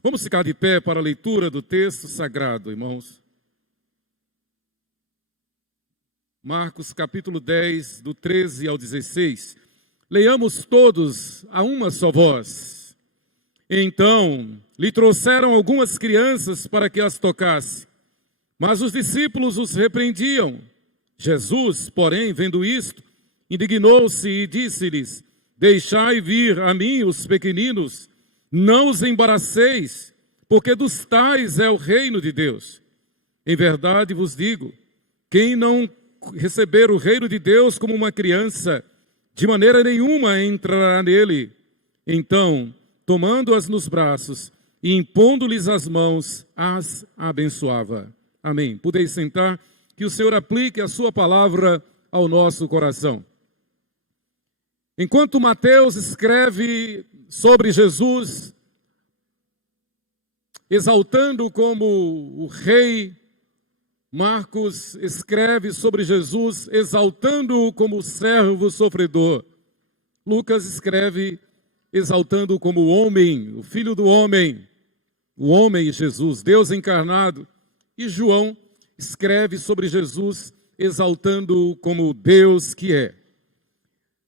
Vamos ficar de pé para a leitura do texto sagrado, irmãos. Marcos capítulo 10, do 13 ao 16. Leiamos todos a uma só voz. Então, lhe trouxeram algumas crianças para que as tocasse, mas os discípulos os repreendiam. Jesus, porém, vendo isto, indignou-se e disse-lhes: deixai vir a mim os pequeninos, não os embaraceis, porque dos tais é o reino de Deus. Em verdade vos digo, quem não receber o reino de Deus como uma criança, de maneira nenhuma entrará nele. Então, tomando-as nos braços e impondo-lhes as mãos, as abençoava. Amém. Podeis sentar, que o Senhor aplique a sua palavra ao nosso coração. Enquanto Mateus escreve sobre Jesus, exaltando como o rei, Marcos escreve sobre Jesus, exaltando-o como servo sofredor. Lucas escreve exaltando-o como homem, o Filho do homem, o homem Jesus, Deus encarnado. E João escreve sobre Jesus, exaltando-o como Deus que é.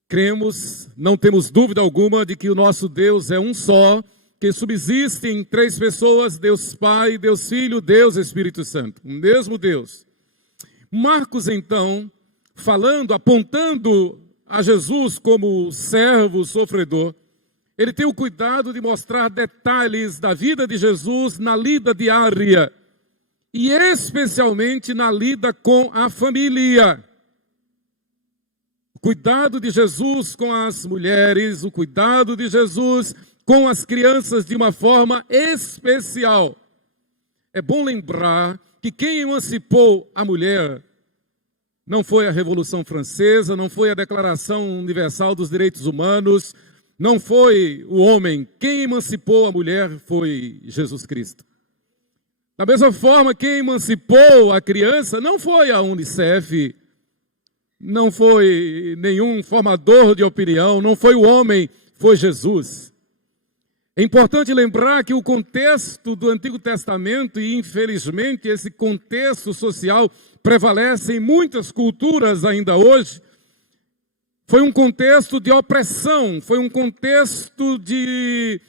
Cremos, não temos dúvida alguma de que o nosso Deus é um só, que subsiste em três pessoas: Deus Pai, Deus Filho, Deus Espírito Santo, o mesmo Deus. Marcos, então, falando, apontando a Jesus como servo sofredor, ele tem o cuidado de mostrar detalhes da vida de Jesus na lida diária, e especialmente na lida com a família. O cuidado de Jesus com as mulheres, o cuidado de Jesus com as crianças de uma forma especial. É bom lembrar que quem emancipou a mulher não foi a Revolução Francesa, não foi a Declaração Universal dos Direitos Humanos, não foi o homem. Quem emancipou a mulher foi Jesus Cristo. Da mesma forma, quem emancipou a criança não foi a Unicef, não foi nenhum formador de opinião, não foi o homem, foi Jesus. É importante lembrar que o contexto do Antigo Testamento, e infelizmente esse contexto social prevalece em muitas culturas ainda hoje, foi um contexto de opressão, foi um contexto de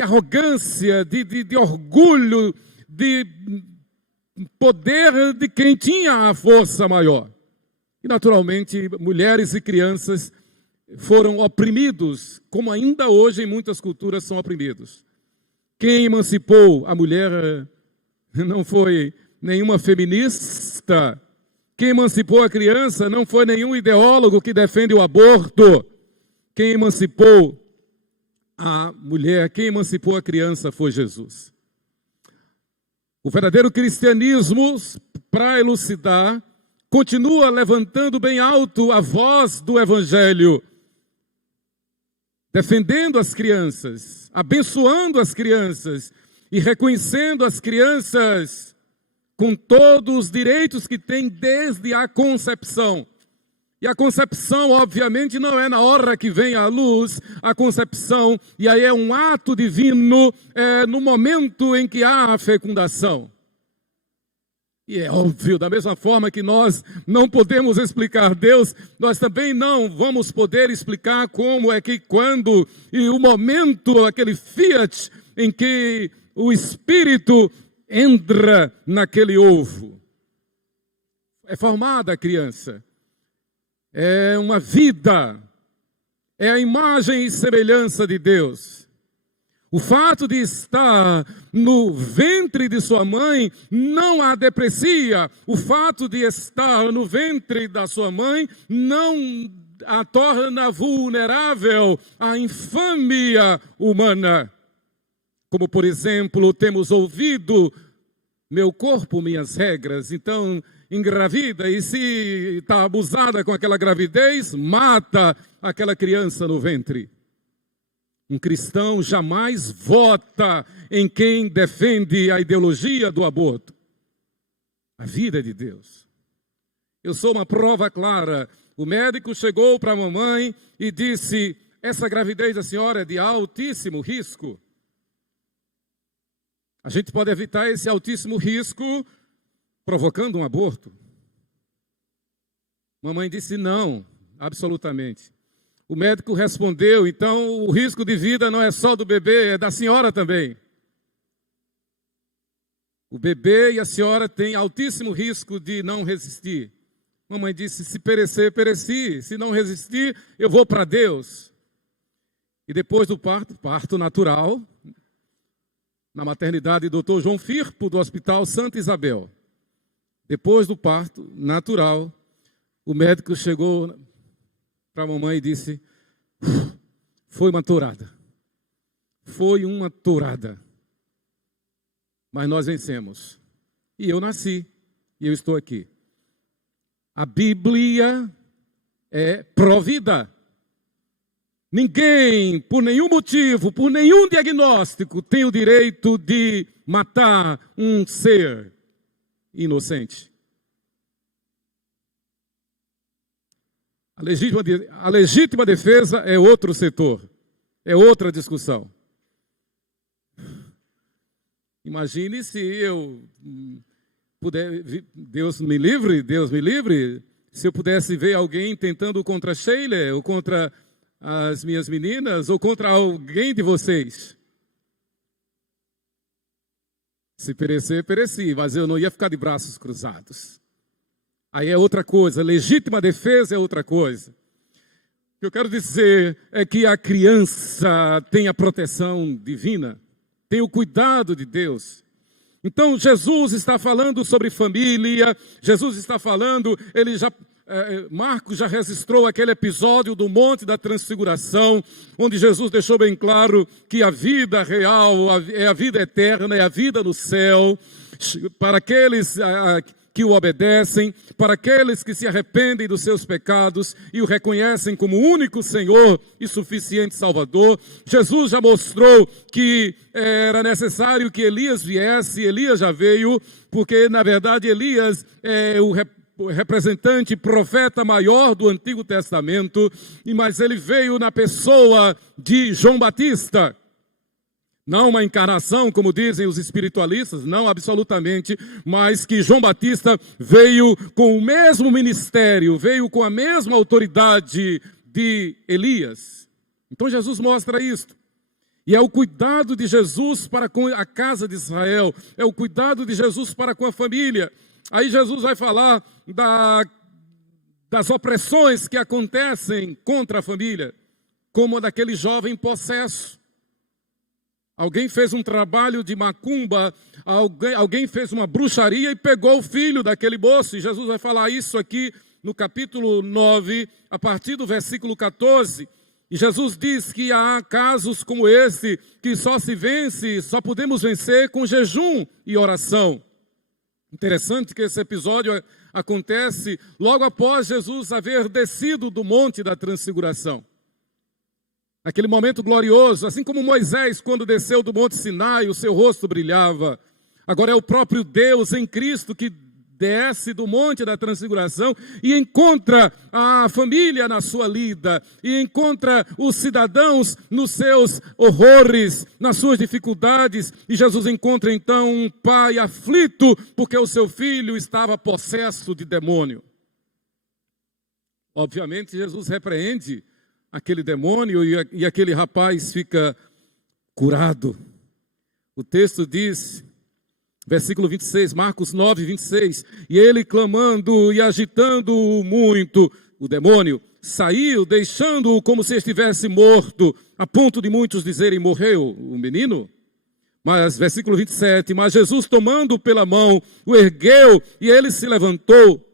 arrogância, de orgulho, de poder de quem tinha a força maior. E naturalmente mulheres e crianças foram oprimidos, como ainda hoje em muitas culturas são oprimidos. Quem emancipou a mulher não foi nenhuma feminista. Quem emancipou a criança não foi nenhum ideólogo que defende o aborto. Quem emancipou a mulher, quem emancipou a criança foi Jesus. O verdadeiro cristianismo, para elucidar, continua levantando bem alto a voz do Evangelho, defendendo as crianças, abençoando as crianças e reconhecendo as crianças com todos os direitos que têm desde a concepção. E a concepção, obviamente, não é na hora que vem à luz, a concepção, e aí é um ato divino, no momento em que há a fecundação. E é óbvio, da mesma forma que nós não podemos explicar Deus, nós também não vamos poder explicar como é que, quando, e o momento, aquele fiat em que o Espírito entra naquele ovo. É formada a criança, é uma vida, é a imagem e semelhança de Deus. O fato de estar no ventre de sua mãe não a deprecia. O fato de estar no ventre da sua mãe não a torna vulnerável à infâmia humana. Como, por exemplo, temos ouvido: meu corpo, minhas regras. Então, engravida, e se está abusada com aquela gravidez, mata aquela criança no ventre. Um cristão jamais vota em quem defende a ideologia do aborto. A vida é de Deus. Eu sou uma prova clara. O médico chegou para a mamãe e disse: essa gravidez da senhora é de altíssimo risco. A gente pode evitar esse altíssimo risco provocando um aborto. Mamãe disse não, absolutamente. O médico respondeu, então o risco de vida não é só do bebê, é da senhora também. O bebê e a senhora têm altíssimo risco de não resistir. Mamãe disse, se perecer, pereci. Se não resistir, eu vou para Deus. E depois do parto natural, na maternidade do Dr. João Firpo, do Hospital Santa Isabel. Depois do parto natural, o médico chegou para a mamãe e disse, foi uma tourada. Foi uma tourada. Mas nós vencemos. E eu nasci. E eu estou aqui. A Bíblia é pró-vida. Ninguém, por nenhum motivo, por nenhum diagnóstico, tem o direito de matar um ser inocente. A legítima defesa é outro setor. É outra discussão. Imagine se eu puder, Deus me livre, se eu pudesse ver alguém tentando contra Sheila, ou contra as minhas meninas, ou contra alguém de vocês. Se perecer, pereci, mas eu não ia ficar de braços cruzados. Aí é outra coisa, legítima defesa é outra coisa. O que eu quero dizer é que a criança tem a proteção divina. Tem o cuidado de Deus. Então Jesus está falando sobre família, Jesus está falando, Marcos já registrou aquele episódio do Monte da Transfiguração, onde Jesus deixou bem claro que a vida real é a vida eterna, é a vida no céu, para aqueles que o obedecem, para aqueles que se arrependem dos seus pecados e o reconhecem como único Senhor e suficiente Salvador. Jesus já mostrou que era necessário que Elias viesse, Elias já veio, porque na verdade Elias é o representante, profeta maior do Antigo Testamento, mas ele veio na pessoa de João Batista. Não uma encarnação, como dizem os espiritualistas, não absolutamente, mas que João Batista veio com o mesmo ministério, veio com a mesma autoridade de Elias. Então Jesus mostra isto. E é o cuidado de Jesus para com a casa de Israel, é o cuidado de Jesus para com a família. Aí Jesus vai falar das opressões que acontecem contra a família, como a daquele jovem possesso. Alguém fez um trabalho de macumba, alguém fez uma bruxaria e pegou o filho daquele moço. E Jesus vai falar isso aqui no capítulo 9, a partir do versículo 14. E Jesus diz que há casos como esse, que só podemos vencer com jejum e oração. Interessante que esse episódio acontece logo após Jesus haver descido do Monte da Transfiguração. Aquele momento glorioso, assim como Moisés, quando desceu do Monte Sinai, o seu rosto brilhava. Agora é o próprio Deus em Cristo que desce do Monte da Transfiguração e encontra a família na sua lida, e encontra os cidadãos nos seus horrores, nas suas dificuldades. E Jesus encontra então um pai aflito, porque o seu filho estava possesso de demônio. Obviamente Jesus repreende aquele demônio e aquele rapaz fica curado. O texto diz, versículo 26, Marcos 9, 26, e ele clamando e agitando muito, o demônio saiu, deixando-o como se estivesse morto, a ponto de muitos dizerem, morreu o menino? Mas, versículo 27, mas Jesus tomando-o pela mão, o ergueu e ele se levantou.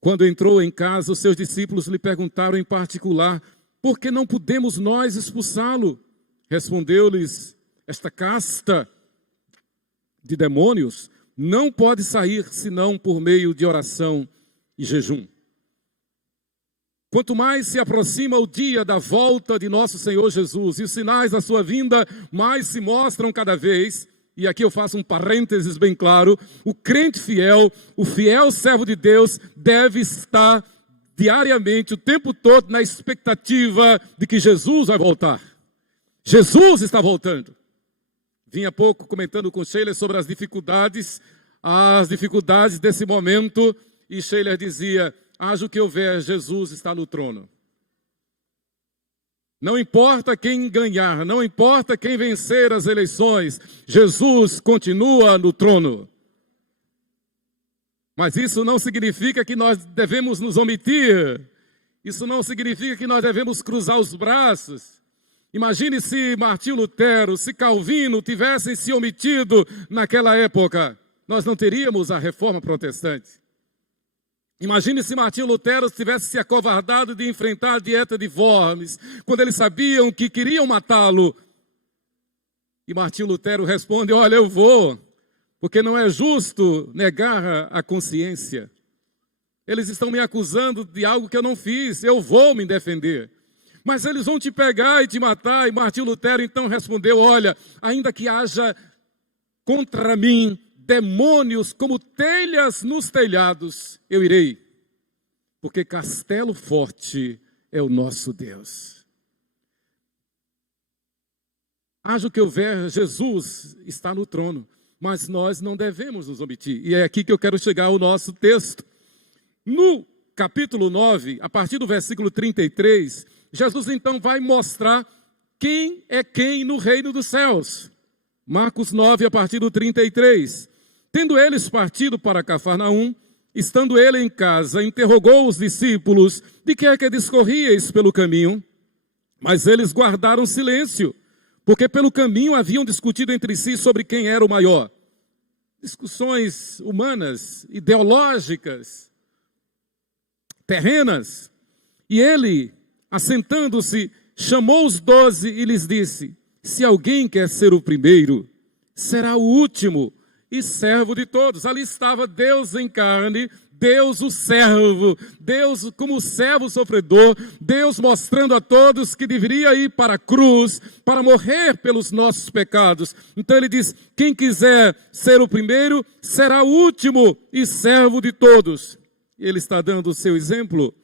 Quando entrou em casa, os seus discípulos lhe perguntaram em particular, por que não podemos nós expulsá-lo? Respondeu-lhes, esta casta de demônios não pode sair senão por meio de oração e jejum. Quanto mais se aproxima o dia da volta de nosso Senhor Jesus e os sinais da sua vinda mais se mostram cada vez. E aqui eu faço um parênteses bem claro, o crente fiel, o fiel servo de Deus deve estar diariamente, o tempo todo, na expectativa de que Jesus vai voltar. Jesus está voltando. Vim há pouco comentando com Sheila sobre as dificuldades desse momento, e Sheila dizia, haja o que houver, Jesus está no trono. Não importa quem ganhar, não importa quem vencer as eleições, Jesus continua no trono. Mas isso não significa que nós devemos nos omitir, isso não significa que nós devemos cruzar os braços. Imagine se Martinho Lutero, se Calvino tivessem se omitido naquela época, nós não teríamos a Reforma Protestante. Imagine se Martinho Lutero tivesse se acovardado de enfrentar a dieta de Worms, quando eles sabiam que queriam matá-lo. E Martinho Lutero responde, olha, eu vou, porque não é justo negar a consciência. Eles estão me acusando de algo que eu não fiz, eu vou me defender. Mas eles vão te pegar e te matar. E Martinho Lutero então respondeu, olha, ainda que haja contra mim demônios como telhas nos telhados, eu irei, porque castelo forte é o nosso Deus. Haja o que houver, Jesus está no trono, mas nós não devemos nos omitir. E é aqui que eu quero chegar ao nosso texto. No capítulo 9, a partir do versículo 33, Jesus então vai mostrar quem é quem no reino dos céus. Marcos 9, a partir do 33. Tendo eles partido para Cafarnaum, estando ele em casa, interrogou os discípulos, de que é que discorríeis pelo caminho? Mas eles guardaram silêncio, porque pelo caminho haviam discutido entre si sobre quem era o maior. Discussões humanas, ideológicas, terrenas. E ele, assentando-se, chamou os 12 e lhes disse, se alguém quer ser o primeiro, será o último e servo de todos. Ali estava Deus em carne, Deus o servo, Deus como servo sofredor, Deus mostrando a todos que deveria ir para a cruz, para morrer pelos nossos pecados. Então ele diz, quem quiser ser o primeiro, será o último e servo de todos. Ele está dando o seu exemplo.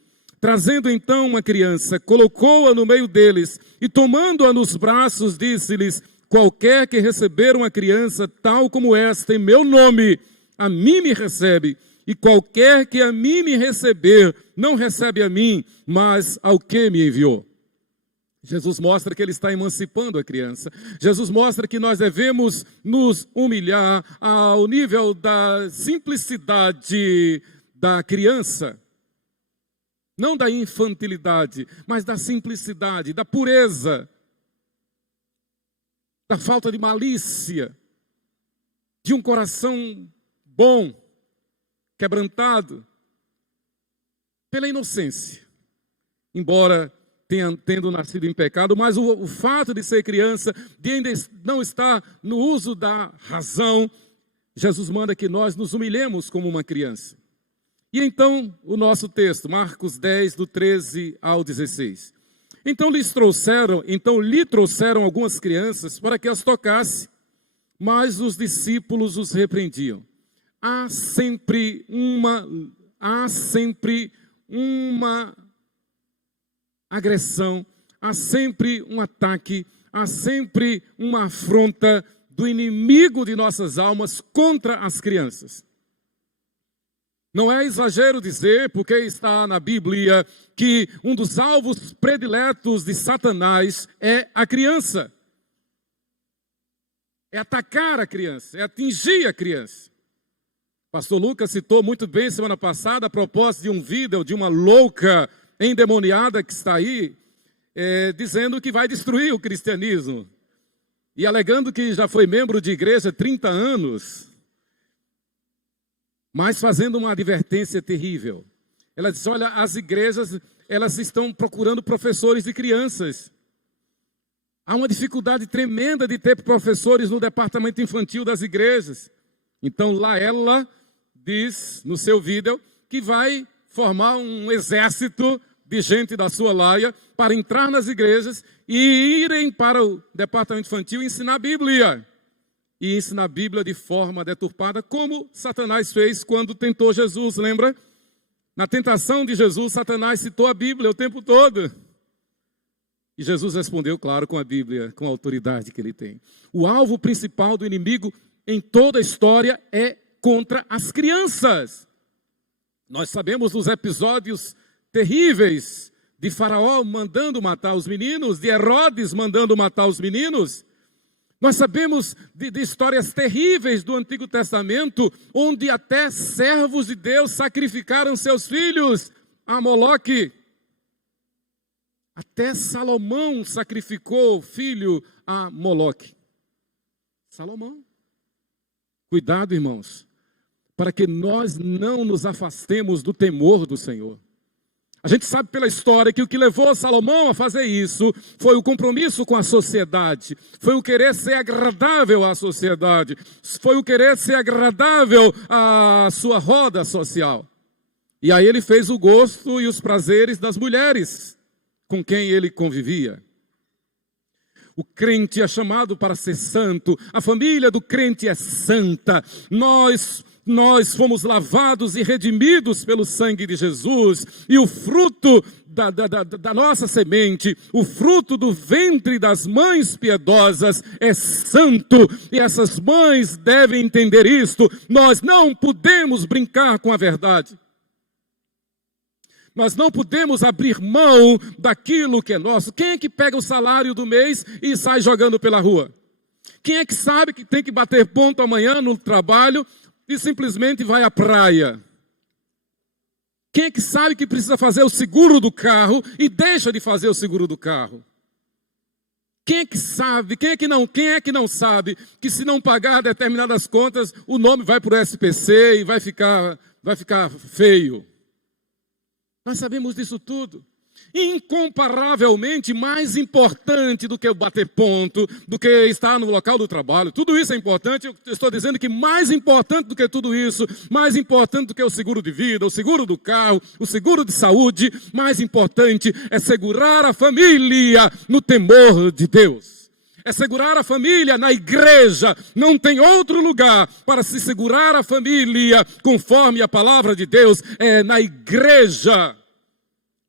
Trazendo então uma criança, colocou-a no meio deles e tomando-a nos braços, disse-lhes, qualquer que receber uma criança tal como esta em meu nome, a mim me recebe. E qualquer que a mim me receber, não recebe a mim, mas ao que me enviou. Jesus mostra que ele está emancipando a criança. Jesus mostra que nós devemos nos humilhar ao nível da simplicidade da criança. Não da infantilidade, mas da simplicidade, da pureza, da falta de malícia, de um coração bom, quebrantado, pela inocência. Embora tendo nascido em pecado, mas o fato de ser criança, de ainda não estar no uso da razão, Jesus manda que nós nos humilhemos como uma criança. E então, o nosso texto, Marcos 10, do 13 ao 16. Então lhe trouxeram algumas crianças para que as tocasse, mas os discípulos os repreendiam. Há sempre uma agressão, há sempre um ataque, há sempre uma afronta do inimigo de nossas almas contra as crianças. Não é exagero dizer, porque está na Bíblia, que um dos alvos prediletos de Satanás é a criança. É atacar a criança, é atingir a criança. Pastor Lucas citou muito bem semana passada a propósito de um vídeo de uma louca endemoniada que está aí, dizendo que vai destruir o cristianismo. E alegando que já foi membro de igreja há 30 anos. Mas fazendo uma advertência terrível. Ela diz, olha, as igrejas, elas estão procurando professores de crianças. Há uma dificuldade tremenda de ter professores no departamento infantil das igrejas. Então lá ela diz, no seu vídeo, que vai formar um exército de gente da sua laia para entrar nas igrejas e irem para o departamento infantil e ensinar a Bíblia. E ensinar a Bíblia de forma deturpada, como Satanás fez quando tentou Jesus, lembra? Na tentação de Jesus, Satanás citou a Bíblia o tempo todo. E Jesus respondeu, claro, com a Bíblia, com a autoridade que ele tem. O alvo principal do inimigo em toda a história é contra as crianças. Nós sabemos dos episódios terríveis de Faraó mandando matar os meninos, de Herodes mandando matar os meninos. Nós sabemos de histórias terríveis do Antigo Testamento, onde até servos de Deus sacrificaram seus filhos a Moloque. Até Salomão sacrificou o filho a Moloque. Salomão. Cuidado, irmãos, para que nós não nos afastemos do temor do Senhor. A gente sabe pela história que o que levou Salomão a fazer isso foi o compromisso com a sociedade, foi o querer ser agradável à sociedade, foi o querer ser agradável à sua roda social. E aí ele fez o gosto e os prazeres das mulheres com quem ele convivia. O crente é chamado para ser santo, a família do crente é santa, nós fomos lavados e redimidos pelo sangue de Jesus, e o fruto da nossa semente, o fruto do ventre das mães piedosas é santo, e essas mães devem entender isto. Nós não podemos brincar com a verdade. Nós não podemos abrir mão daquilo que é nosso. Quem é que pega o salário do mês e sai jogando pela rua? Quem é que sabe que tem que bater ponto amanhã no trabalho e simplesmente vai à praia? Quem é que sabe que precisa fazer o seguro do carro e deixa de fazer o seguro do carro? Quem é que sabe, quem é que não sabe que se não pagar determinadas contas, o nome vai para o SPC e vai ficar feio? Nós sabemos disso tudo. Incomparavelmente mais importante do que o bater ponto, do que estar no local do trabalho. Tudo isso é importante. Eu estou dizendo que mais importante do que tudo isso, mais importante do que o seguro de vida, o seguro do carro, o seguro de saúde, mais importante é segurar a família no temor de Deus. É segurar a família na igreja. Não tem outro lugar para se segurar a família conforme a palavra de Deus. É na igreja.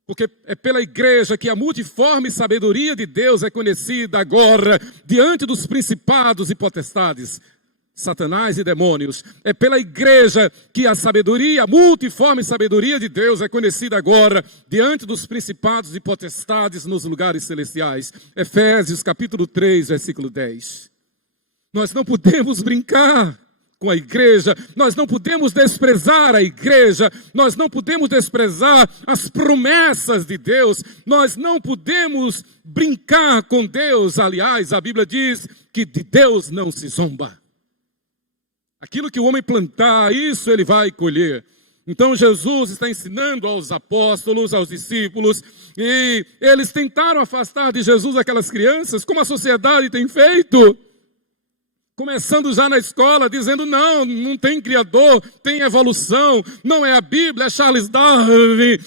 Porque é pela igreja que a multiforme sabedoria de Deus é conhecida agora diante dos principados e potestades, Satanás e demônios. É pela igreja que a multiforme sabedoria de Deus é conhecida agora diante dos principados e potestades nos lugares celestiais. Efésios capítulo 3, versículo 10. Nós não podemos brincar com a igreja, nós não podemos desprezar a igreja, nós não podemos desprezar as promessas de Deus, nós não podemos brincar com Deus. Aliás, a Bíblia diz que de Deus não se zomba. Aquilo que o homem plantar, isso ele vai colher. Então Jesus está ensinando aos apóstolos, aos discípulos, e eles tentaram afastar de Jesus aquelas crianças, como a sociedade tem feito. Começando já na escola, dizendo, não tem criador, tem evolução, não é a Bíblia, é Charles Darwin.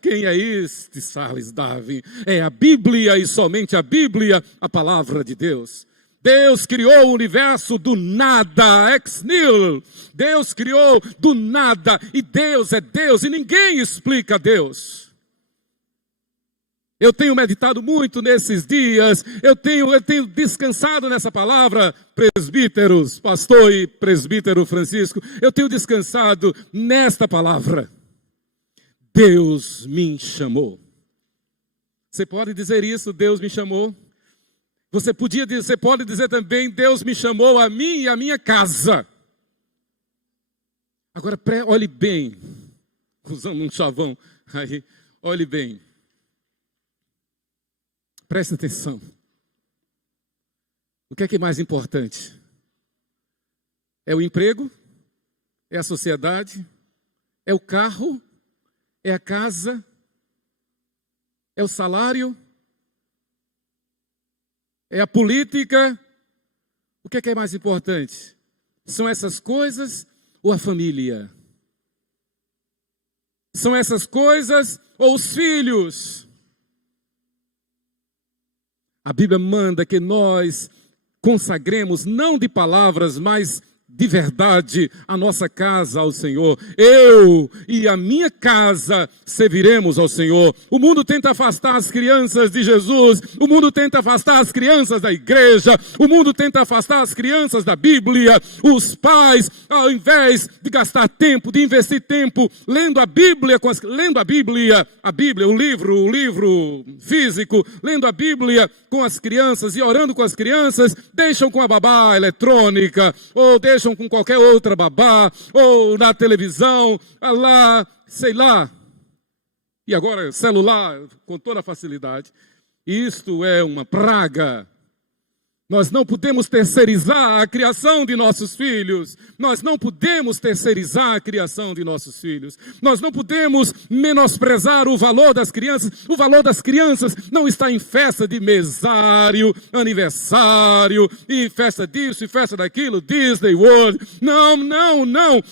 Quem é este Charles Darwin? É a Bíblia e somente a Bíblia, a palavra de Deus. Deus criou o universo do nada, ex nihilo. Deus criou do nada, e Deus é Deus, e ninguém explica Deus. Eu tenho meditado muito nesses dias, eu tenho descansado nessa palavra, presbíteros, pastor e presbítero Francisco, eu tenho descansado nesta palavra. Deus me chamou. Você pode dizer isso, Deus me chamou? Você pode dizer também, Deus me chamou a mim e a minha casa. Agora, olhe bem, usando um chavão aí, olhe bem. Preste atenção. O que é mais importante? É o emprego? É a sociedade? É o carro? É a casa? É o salário? É a política? O que é mais importante? São essas coisas ou a família? São essas coisas ou os filhos? A Bíblia manda que nós consagremos, não de palavras, mas de verdade a nossa casa ao Senhor. Eu e a minha casa serviremos ao Senhor. O mundo tenta afastar as crianças de Jesus, o mundo tenta afastar as crianças da igreja, o mundo tenta afastar as crianças da Bíblia. Os pais, ao invés de gastar tempo, de investir tempo lendo a Bíblia, o livro físico, lendo a Bíblia com as crianças e orando com as crianças, deixam com a babá eletrônica, ou deixam com qualquer outra babá, ou na televisão, lá, sei lá. E agora, celular, com toda a facilidade. Isto é uma praga. Nós não podemos terceirizar a criação de nossos filhos. Nós não podemos terceirizar a criação de nossos filhos. Nós não podemos menosprezar o valor das crianças. O valor das crianças não está em festa de mesário, aniversário, e festa disso e festa daquilo, Disney World. Não, não, não.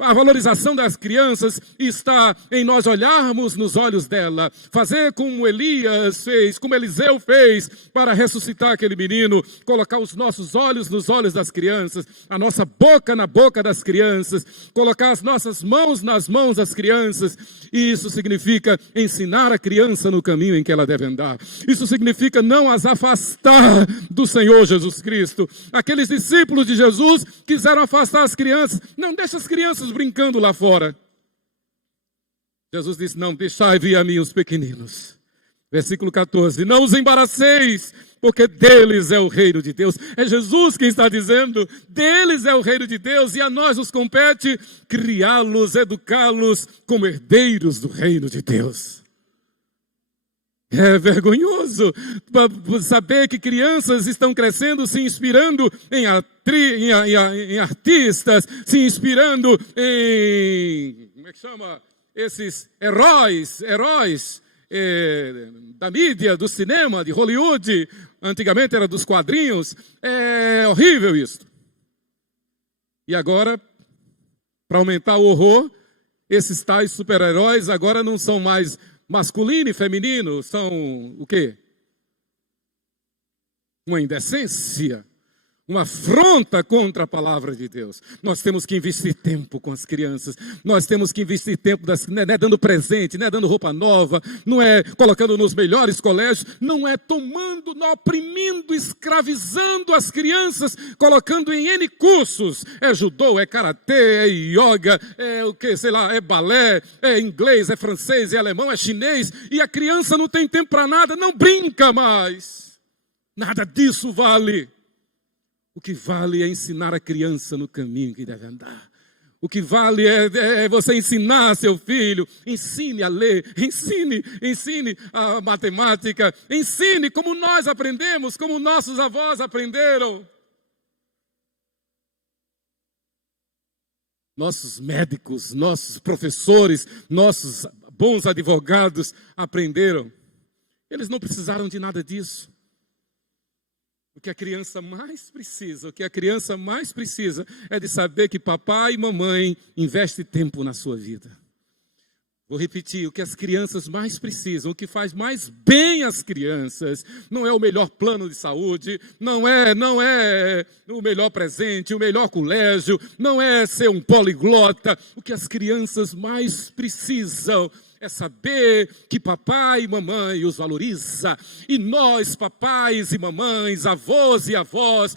A valorização das crianças está em nós olharmos nos olhos dela, fazer como Elias fez, como Eliseu fez para ressuscitar aquele menino. Colocar os nossos olhos nos olhos das crianças, a nossa boca na boca das crianças, colocar as nossas mãos nas mãos das crianças. Isso significa ensinar a criança no caminho em que ela deve andar. Isso significa não as afastar do Senhor Jesus Cristo. Aqueles discípulos de Jesus quiseram afastar as crianças. Não deixa as crianças brincando lá fora. Jesus disse: não, deixai vir a mim os pequeninos. Versículo 14, não os embaraceis, porque deles é o reino de Deus. É Jesus quem está dizendo, deles é o reino de Deus, e a nós nos compete criá-los, educá-los como herdeiros do reino de Deus. É vergonhoso saber que crianças estão crescendo se inspirando em artistas, se inspirando em, como é que chama? Esses heróis da mídia, do cinema, de Hollywood. Antigamente era dos quadrinhos. É horrível isso. E agora, para aumentar o horror, esses tais super-heróis agora não são mais masculino e feminino, são o quê? Uma indecência, uma afronta contra a palavra de Deus. Nós temos que investir tempo com as crianças. Nós temos que investir tempo, não é dando presente, não é dando roupa nova, não é colocando nos melhores colégios, não é tomando, não oprimindo, escravizando as crianças, colocando em N cursos. É judô, é karatê, é yoga, é o que, sei lá, é balé, é inglês, é francês, é alemão, é chinês, e a criança não tem tempo para nada, não brinca mais. Nada disso vale. O que vale é ensinar a criança no caminho que deve andar. O que vale é você ensinar seu filho. Ensine a ler, ensine a matemática, ensine como nós aprendemos, como nossos avós aprenderam. Nossos médicos, nossos professores, nossos bons advogados aprenderam. Eles não precisaram de nada disso. O que a criança mais precisa é de saber que papai e mamãe investem tempo na sua vida. Vou repetir, o que as crianças mais precisam, o que faz mais bem às crianças, não é o melhor plano de saúde, não é o melhor presente, o melhor colégio, não é ser um poliglota. O que as crianças mais precisam é saber que papai e mamãe os valoriza. E nós, papais e mamães, avós e avós,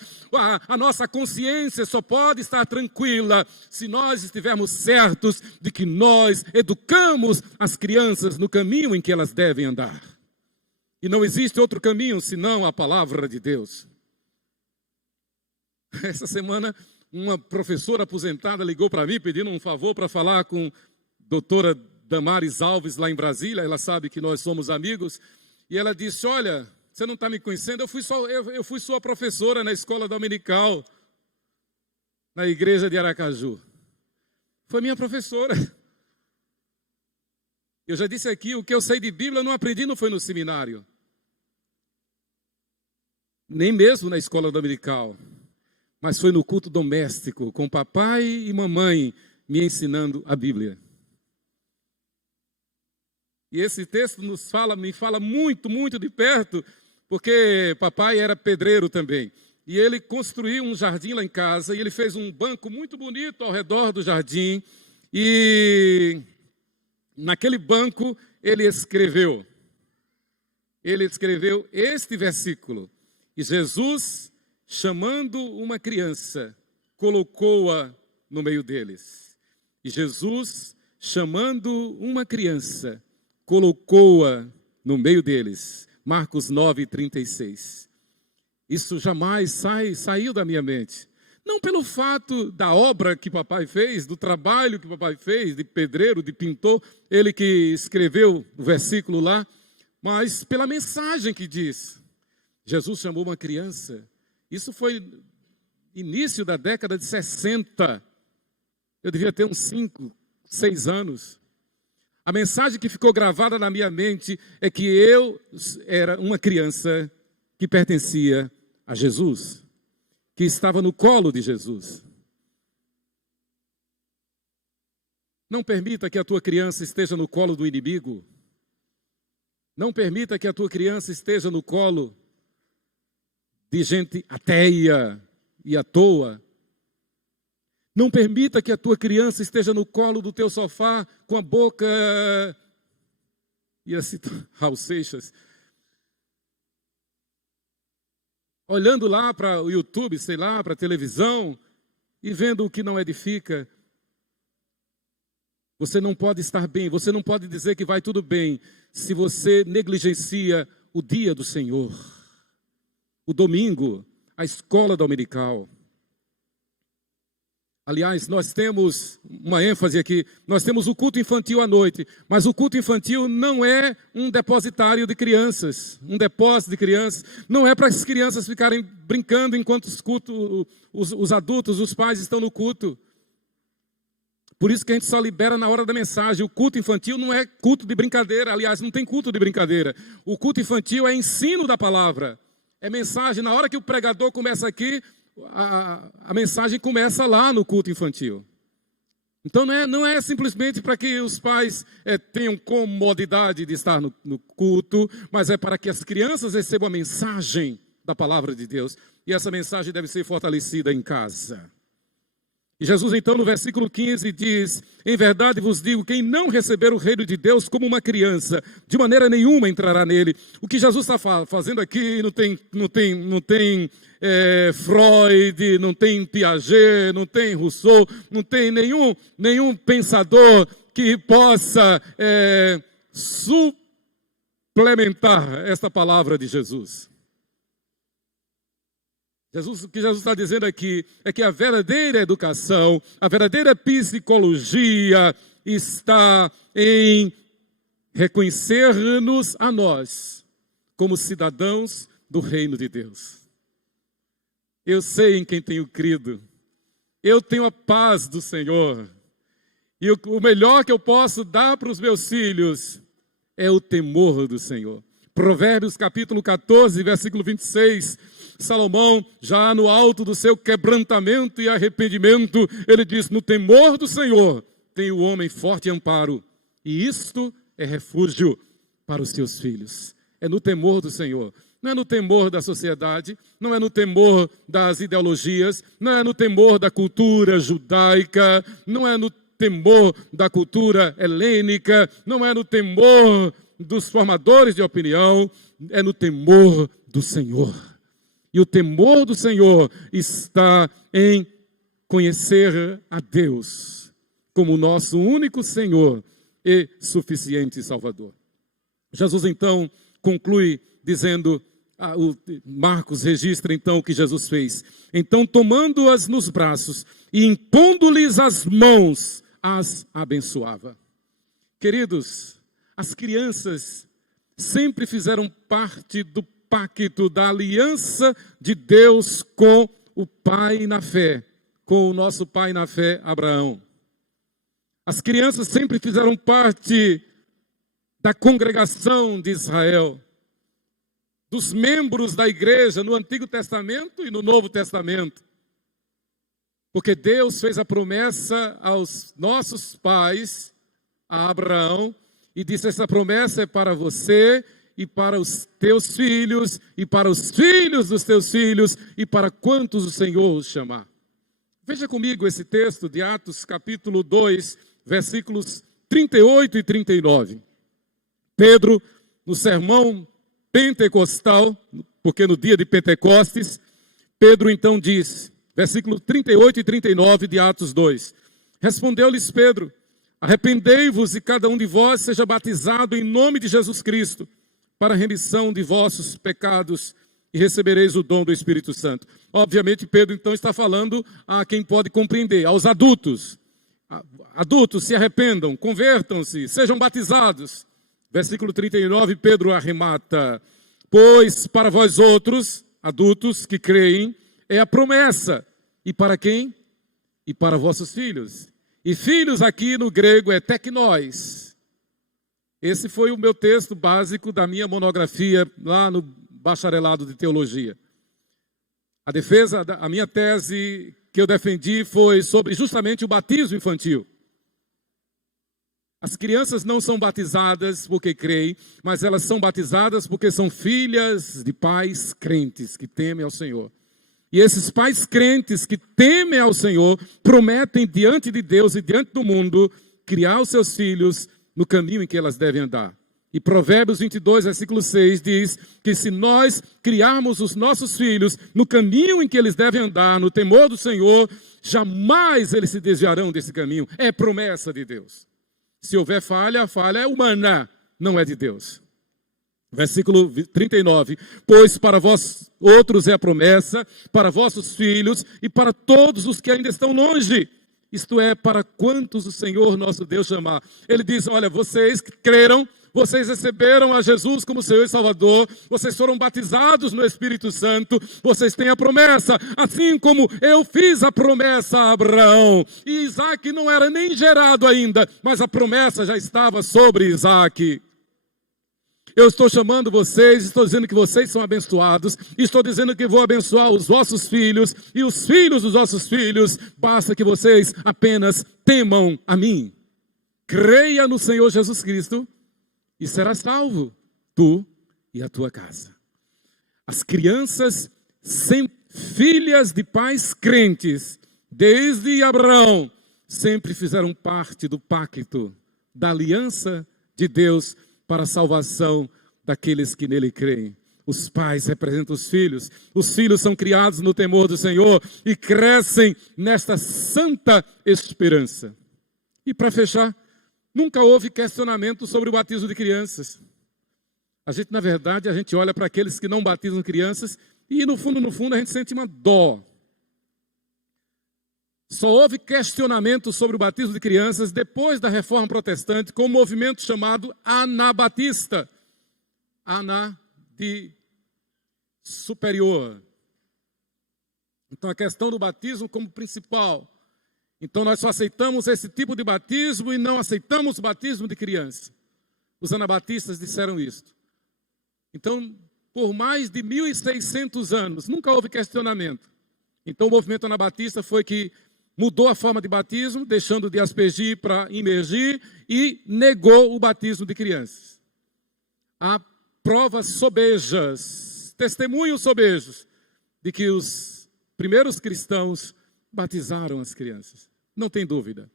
a nossa consciência só pode estar tranquila se nós estivermos certos de que nós educamos as crianças no caminho em que elas devem andar. E não existe outro caminho senão a palavra de Deus. Essa semana, uma professora aposentada ligou para mim pedindo um favor para falar com a doutora Damares Alves, lá em Brasília. Ela sabe que nós somos amigos, e ela disse: olha, você não está me conhecendo, eu fui sua professora na escola dominical, na igreja de Aracaju. Foi minha professora. Eu já disse aqui, o que eu sei de Bíblia eu não aprendi, não foi no seminário, nem mesmo na escola dominical, mas foi no culto doméstico, com papai e mamãe me ensinando a Bíblia. E esse texto me fala muito, muito de perto, porque papai era pedreiro também. e ele construiu um jardim lá em casa, e ele fez um banco muito bonito ao redor do jardim, e naquele banco ele escreveu este versículo: e Jesus, chamando uma criança, colocou-a no meio deles. E Jesus, chamando uma criança, colocou-a no meio deles. Marcos 9:36. Isso jamais saiu da minha mente. Não pelo fato da obra que papai fez, do trabalho que papai fez, de pedreiro, de pintor, ele que escreveu o versículo lá, mas pela mensagem que diz. Jesus chamou uma criança. Isso foi início da década de 60. Eu devia ter uns 5, 6 anos. A mensagem que ficou gravada na minha mente é que eu era uma criança que pertencia a Jesus, que estava no colo de Jesus. Não permita que a tua criança esteja no colo do inimigo. Não permita que a tua criança esteja no colo de gente ateia e à toa. Não permita que a tua criança esteja no colo do teu sofá com a boca, e assim, Raul Seixas, olhando lá para o YouTube, sei lá, para a televisão, e vendo o que não edifica. Você não pode estar bem, você não pode dizer que vai tudo bem, se você negligencia o dia do Senhor, o domingo, a escola dominical. Aliás, nós temos uma ênfase aqui, nós temos o culto infantil à noite, mas o culto infantil não é um depositário de crianças, um depósito de crianças, não é para as crianças ficarem brincando enquanto os adultos, os pais estão no culto. Por isso que a gente só libera na hora da mensagem. O culto infantil não é culto de brincadeira, aliás, não tem culto de brincadeira. O culto infantil é ensino da palavra, é mensagem. Na hora que o pregador começa aqui, a mensagem começa lá no culto infantil. Então não é simplesmente para que os pais tenham comodidade de estar no culto, mas é para que as crianças recebam a mensagem da palavra de Deus. E essa mensagem deve ser fortalecida em casa. E Jesus então no versículo 15 diz: em verdade vos digo, quem não receber o reino de Deus como uma criança, de maneira nenhuma entrará nele. O que Jesus está fazendo aqui não tem Freud, não tem Piaget, não tem Rousseau, não tem nenhum pensador que possa suplementar esta palavra de Jesus. O que Jesus está dizendo aqui é que a verdadeira educação, a verdadeira psicologia está em reconhecer-nos a nós como cidadãos do reino de Deus. Eu sei em quem tenho crido, eu tenho a paz do Senhor, e o melhor que eu posso dar para os meus filhos é o temor do Senhor. Provérbios capítulo 14, versículo 26, Salomão, já no alto do seu quebrantamento e arrependimento, ele diz: no temor do Senhor tem o homem forte amparo, e isto é refúgio para os seus filhos. É no temor do Senhor, não é no temor da sociedade, não é no temor das ideologias, não é no temor da cultura judaica, não é no temor da cultura helênica, não é no temor dos formadores de opinião, é no temor do Senhor. E o temor do Senhor está em conhecer a Deus como nosso único Senhor e suficiente Salvador. Jesus então conclui dizendo, Marcos registra então o que Jesus fez. Então, tomando-as nos braços e impondo-lhes as mãos, as abençoava. Queridos, as crianças sempre fizeram parte do pacto, da aliança de Deus com o pai na fé, com o nosso pai na fé, Abraão. As crianças sempre fizeram parte da congregação de Israel, dos membros da igreja no Antigo Testamento e no Novo Testamento. Porque Deus fez a promessa aos nossos pais, a Abraão, e disse: essa promessa é para você e para os teus filhos, e para os filhos dos teus filhos, e para quantos o Senhor os chamar. Veja comigo esse texto de Atos capítulo 2, versículos 38 e 39. Pedro, no sermão pentecostal, porque no dia de Pentecostes, Pedro então diz, versículo 38 e 39 de Atos 2, respondeu-lhes Pedro, arrependei-vos e cada um de vós seja batizado em nome de Jesus Cristo, para a remissão de vossos pecados, e recebereis o dom do Espírito Santo. Obviamente Pedro então está falando a quem pode compreender, aos adultos. Adultos, se arrependam, convertam-se, sejam batizados. Versículo 39, Pedro arremata, pois para vós outros, adultos que creem, é a promessa. E para quem? E para vossos filhos. E filhos aqui no grego é teknós. Esse foi o meu texto básico da minha monografia lá no bacharelado de teologia. A defesa, a minha tese que eu defendi foi sobre justamente o batismo infantil. As crianças não são batizadas porque creem, mas elas são batizadas porque são filhas de pais crentes que temem ao Senhor. E esses pais crentes que temem ao Senhor prometem diante de Deus e diante do mundo criar os seus filhos no caminho em que elas devem andar. E Provérbios 22, versículo 6 diz que se nós criarmos os nossos filhos no caminho em que eles devem andar, no temor do Senhor, jamais eles se desviarão desse caminho. É promessa de Deus. Se houver falha, a falha é humana, não é de Deus. Versículo 39, pois para vós outros é a promessa, para vossos filhos e para todos os que ainda estão longe, isto é, para quantos o Senhor nosso Deus chamar. Ele diz, olha, vocês que creram, vocês receberam a Jesus como Senhor e Salvador, vocês foram batizados no Espírito Santo, vocês têm a promessa, assim como eu fiz a promessa a Abraão. E Isaac não era nem gerado ainda, mas a promessa já estava sobre Isaac. Eu estou chamando vocês, estou dizendo que vocês são abençoados, estou dizendo que vou abençoar os vossos filhos e os filhos dos vossos filhos, basta que vocês apenas temam a mim. Creia no Senhor Jesus Cristo e serás salvo, tu e a tua casa. As crianças, filhas de pais crentes, desde Abraão, sempre fizeram parte do pacto, da aliança de Deus para a salvação daqueles que nele creem. Os pais representam os filhos são criados no temor do Senhor e crescem nesta santa esperança. E para fechar, nunca houve questionamento sobre o batismo de crianças. Na verdade, a gente olha para aqueles que não batizam crianças e no fundo, a gente sente uma dó. Só houve questionamento sobre o batismo de crianças depois da Reforma Protestante com um movimento chamado anabatista. Ana de superior. Então a questão do batismo como principal. Então nós só aceitamos esse tipo de batismo e não aceitamos o batismo de criança. Os anabatistas disseram isto. Então, por mais de 1.600 anos, nunca houve questionamento. Então o movimento anabatista foi que mudou a forma de batismo, deixando de aspergir para imergir e negou o batismo de crianças. Há provas sobejas, testemunhos sobejos de que os primeiros cristãos batizaram as crianças. Não tem dúvida.